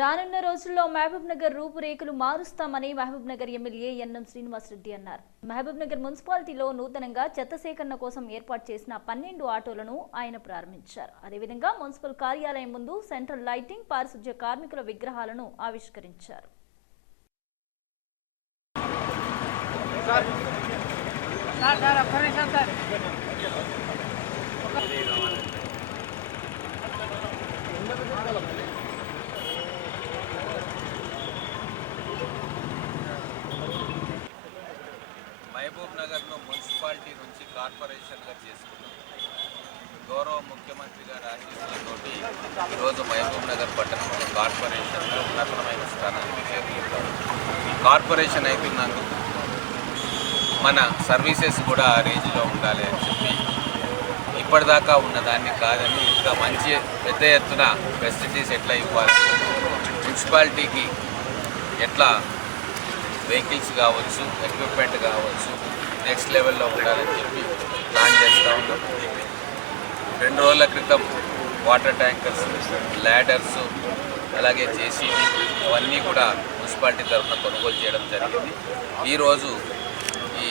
రానున్న రోజుల్లో మహబూబ్నగర్ రూపురేఖలు మారుస్తామని మహబూబ్నగర్ ఎమ్మెల్యే ఎన్ఎం శ్రీనివాసరెడ్డి అన్నారు. మహబూబ్నగర్ మున్సిపాలిటీలో నూతనంగా చెత్త సేకరణ కోసం ఏర్పాటు చేసిన 12 ఆటోలను ఆయన ప్రారంభించారు. అదేవిధంగా మున్సిపల్ కార్యాలయం ముందు సెంట్రల్ లైటింగ్, పారిశుధ్య కార్మికుల విగ్రహాలను ఆవిష్కరించారు. మహబూబ్ నగర్ను మున్సిపాలిటీ నుంచి కార్పొరేషన్గా చేసుకున్నాం. గౌరవ ముఖ్యమంత్రి గారి ఆశీస్సులతోటి ఈరోజు మహబూబ్ నగర్ పట్టణంలో కార్పొరేషన్లో ఉన్నతమైన స్థానానికి చేరుకుంటాం. కార్పొరేషన్ అయిపోయినందుకు మన సర్వీసెస్ కూడా ఆ రేంజ్లో ఉండాలి అని చెప్పి ఇప్పటిదాకా ఉన్నదాన్ని కాదని ఇంకా మంచి పెద్ద ఎత్తున ఫెసిలిటీస్ ఎట్లా ఇవ్వాలి, మున్సిపాలిటీకి ఎట్లా వెహికల్స్ కావచ్చు, ఎక్విప్మెంట్ కావచ్చు నెక్స్ట్ లెవెల్లో ఉండాలని చెప్పి ప్లాన్ చేస్తూ ఉన్నాం. 2 రోజుల క్రితం వాటర్ ట్యాంకర్స్, ల్యాడర్స్, అలాగే జేసీబీ అవన్నీ కూడా మున్సిపాలిటీ తరఫున కొనుగోలు చేయడం జరిగింది. ఈరోజు ఈ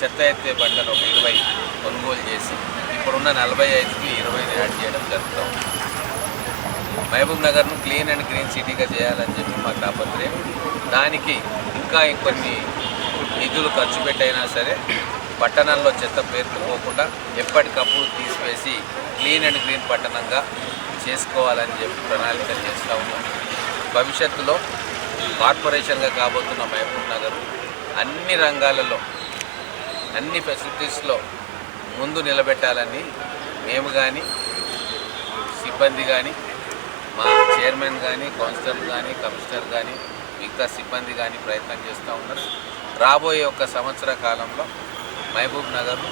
చెత్త ఎత్తే బండ్లను ఒక 20 కొనుగోలు చేసి ఇప్పుడున్న 45కి 20 యాడ్ చేయడం జరుగుతూ ఉంది. మహబూబ్ నగర్ను క్లీన్ అండ్ గ్రీన్ సిటీగా చేయాలని చెప్పి మా తాపత్రయం. దానికి ఇంకా కొన్ని నిధులు ఖర్చు పెట్టైనా సరే పట్టణంలో చెత్త పేరుకుపోకుండా ఎప్పటికప్పుడు తీసివేసి క్లీన్ అండ్ గ్రీన్ పట్టణంగా చేసుకోవాలని చెప్పి ప్రణాళికలు చేస్తూ ఉన్నాం. భవిష్యత్తులో కార్పొరేషన్గా కాబోతున్న మహబూబ్ నగర్ అన్ని రంగాలలో, అన్ని ఫెసిలిటీస్లో ముందు నిలబెట్టాలని మేము కానీ, సిబ్బంది కానీ, మా చైర్మన్ కానీ, కౌన్సిలర్ కానీ, కమిషనర్ కానీ, మిగతా సిబ్బంది కానీ ప్రయత్నం చేస్తూ ఉన్నారు. రాబోయే 1 సంవత్సర కాలంలో మహబూబ్ నగర్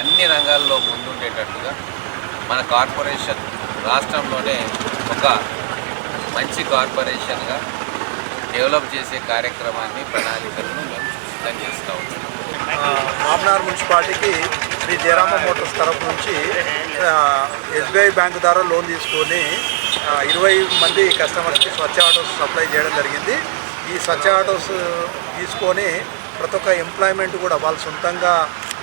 అన్ని రంగాల్లో ముందుండేటట్టుగా మన కార్పొరేషన్ రాష్ట్రంలోనే ఒక మంచి కార్పొరేషన్గా డెవలప్ చేసే కార్యక్రమాన్ని, ప్రణాళికలను మేము సిద్ధం చేస్తూ ఉన్నాం. మహబూబ్నగర్ మున్సిపాలిటీకి శ్రీ జయరామ మోటార్స్ తరఫు నుంచి ఎస్బీఐ బ్యాంకు ద్వారా లోన్ తీసుకొని 20 మంది కస్టమర్స్కి స్వచ్ఛ ఆటోస్ సప్లై చేయడం జరిగింది. ఈ స్వచ్ఛ ఆటోస్ తీసుకొని ప్రతి ఒక్క ఎంప్లాయ్మెంట్ కూడా వాళ్ళు సొంతంగా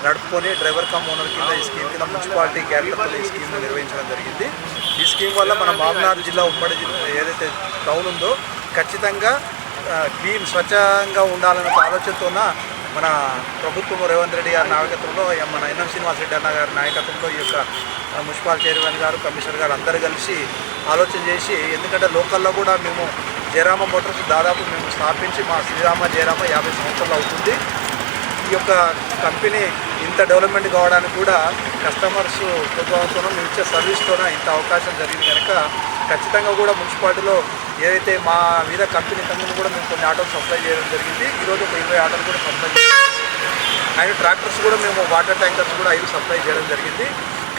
నడుపుకొని డ్రైవర్ కమ్ ఓనర్ కింద ఈ స్కీమ్ కింద మున్సిపాలిటీ క్యాపిటల్ ఈ స్కీమ్ను నిర్వహించడం జరిగింది. ఈ స్కీమ్ వల్ల మన మహబూబ్నగర్ జిల్లా ఉమ్మడి జిల్లా ఏదైతే టౌన్ ఉందో ఖచ్చితంగా క్లీన్ స్వచ్ఛంగా ఉండాలనే ఆలోచనతోన మన ప్రభుత్వం రేవంత్ రెడ్డి గారి నాయకత్వంలో, మన ఎన్ఎం శ్రీనివాసరెడ్డి అన్న గారి నాయకత్వంలో ఈ యొక్క మున్సిపల్ చైర్మన్ గారు, కమిషనర్ గారు అందరూ కలిసి ఆలోచన చేసి, ఎందుకంటే లోకల్లో కూడా మేము జయరామ మోటార్స్ దాదాపు మేము స్థాపించి మా శ్రీరామ జయరామ 50 సంవత్సరాలు అవుతుంది. ఈ యొక్క కంపెనీ ఇంత డెవలప్మెంట్ కావడానికి కూడా కస్టమర్స్ ప్రభావంతోనూ మేము ఇచ్చే సర్వీస్తోనూ ఇంత అవకాశం జరిగింది కనుక ఖచ్చితంగా కూడా మున్సిపాలిటీలో ఏదైతే మా మీద కంపెనీ తరఫున కూడా మేము కొన్ని ఆటోలు సప్లై చేయడం జరిగింది. ఈరోజు ఒక 20 ఆటోలు కూడా సప్లై చేస్తాం. అండ్ ట్రాక్టర్స్ కూడా మేము వాటర్ ట్యాంకర్స్ కూడా 5 సప్లై చేయడం జరిగింది.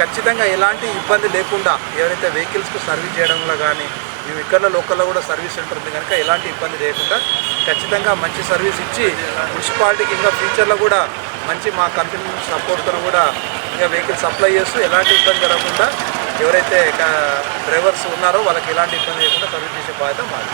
ఖచ్చితంగా ఎలాంటి ఇబ్బంది లేకుండా ఎవరైతే వెహికల్స్కు సర్వీస్ చేయడంలో కానీ, మేము ఇక్కడ లోకల్లో కూడా సర్వీస్ సెంటర్ ఉంది కనుక ఎలాంటి ఇబ్బంది లేకుండా ఖచ్చితంగా మంచి సర్వీస్ ఇచ్చి మున్సిపాలిటీకి ఇంకా ఫ్యూచర్లో కూడా మంచి మా కంపెనీ సపోర్ట్తో కూడా ఇంకా వెహికల్ సప్లై చేస్తూ ఎలాంటి ఇబ్బంది జరగకుండా ఎవరైతే డ్రైవర్స్ ఉన్నారో వాళ్ళకి ఎలాంటి ఇబ్బంది లేకుండా సర్వీస్ చేసే బాధ్యత మాది.